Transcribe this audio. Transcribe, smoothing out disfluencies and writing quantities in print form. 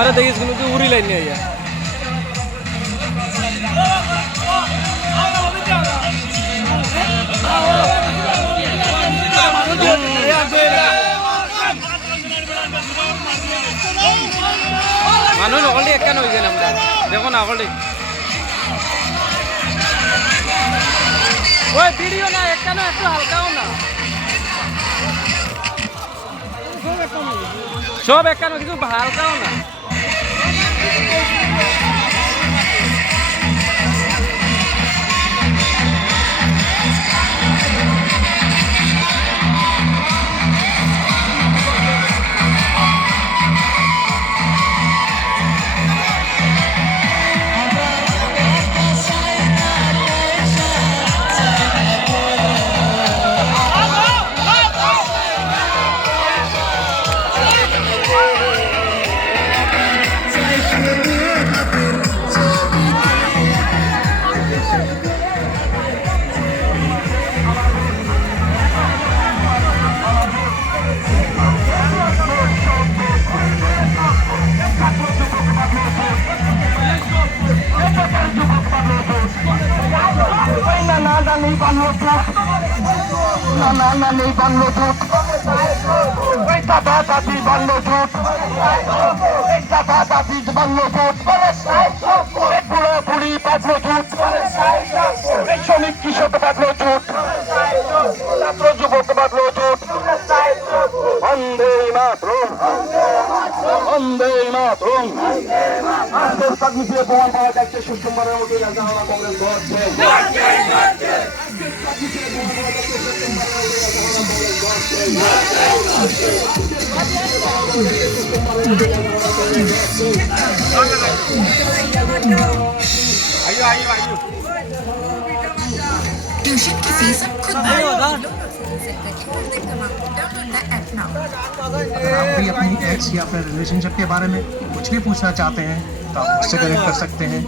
আমারে দেখিস কিন্তু উড়ি লাইন নিয়ে যায়। মানুষ অকলটি একখান হয়েছে আমরা দেখো না অকলটি ওই ভিডিও না একখান একটু হালকাও না সব একখান কিছু হালকাও না। শ্রমিক কৃষক বাঁধলো জোট, ছাত্র যুবক বাঁধলো জোট। বন্দে মাতরম, বন্দে মাতরম। আজকের মিছিলে প্রমাণ পাওয়া যাচ্ছে সুষমবারের মতো রাজা কংগ্রেস করছে। ट्यूशन की फीस अब खुद अगर आप भी अपनी एक्स या फिर रिलेशनशिप के बारे में कुछ भी पूछना चाहते हैं तो आप मुझसे कनेक्ट कर सकते हैं।